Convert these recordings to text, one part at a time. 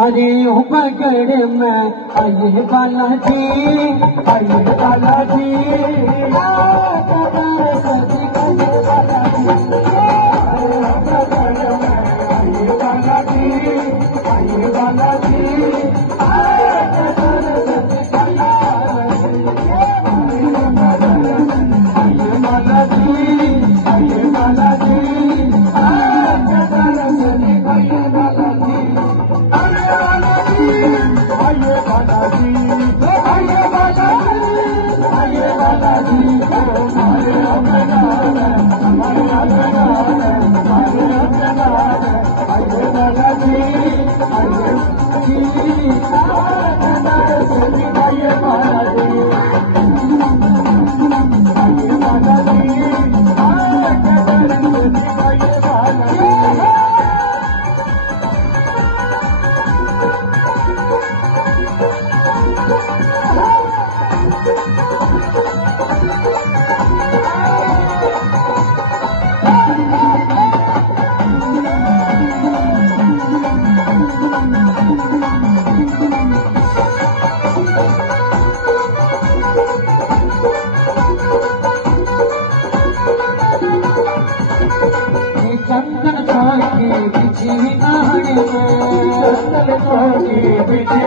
तुम्हारे पकड़ में आइए बालाजी, आइए बालाजी, चंदन छोटी बिछी नाड़ चंदन छोटी बिछी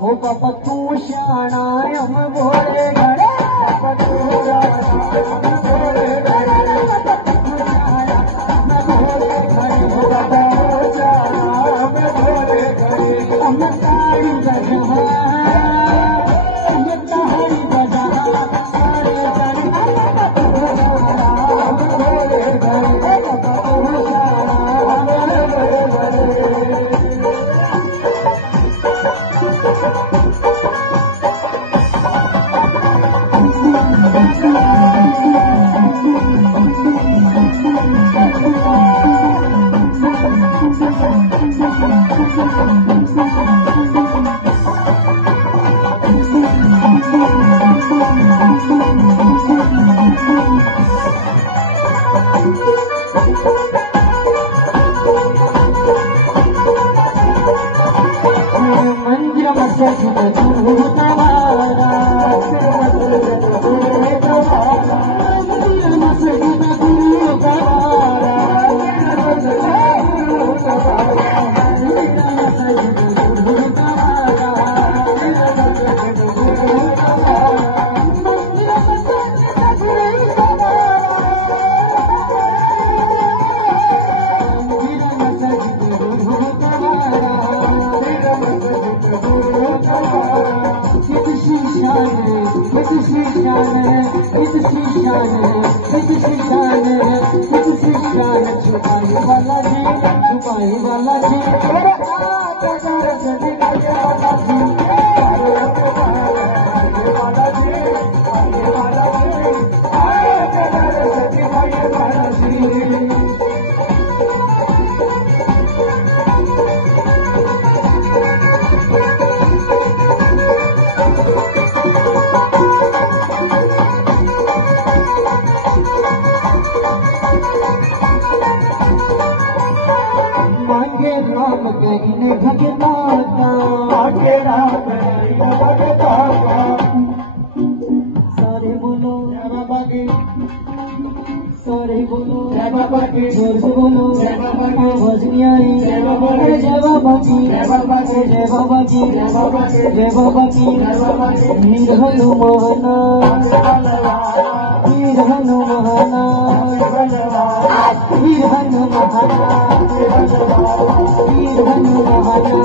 हो बाबा तू श्याणा हम भोले घरे बाबा तू भोले घरे हो बाबा श्याणा मैं भोले घरे हम तारी बजा तारी बजा सारे भोले घरे मंदिर मस्जिद कितनी शान है, कितनी शान है, कितनी शान छुपाने वाला जी, छुपाने वाला जी, मेरे हाथ अगर जल्दी करने वाला जी, आने वाला जी, आने वाला जी, हाथ अगर जल्दी करने वाला जी। मांगे राम करीन भगवाना, मांगे राम करीन भगवाना, सारे बोलो जय बाबा की, सारे बोलो जय बाबा की, जोर से बोलो जय बाबा की, आवाज नहीं आई जय बाबा की, जय बाबा की, जय बाबा की, जय बाबा की, जय बाबा की, जय बाबा की, जय बाबा की, वीर हनुमाना, वीर हनुमाना, वीर हनुमाना, वीर हनुमाना, वीर हनुमाना, वीर हनुमाना,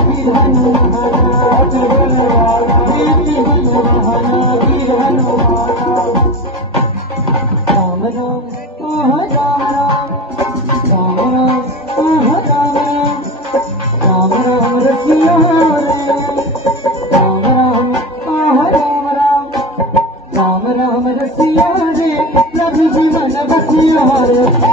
वीर हनुमाना, वीर हनुमाना, वीर हनुमाना। राम राम ओह राम राम, राम राम ओह राम राम, राम राम रसिया रे, राम राम ओह राम राम, राम राम रसिया रे, प्रभु जीवन बसिया रे।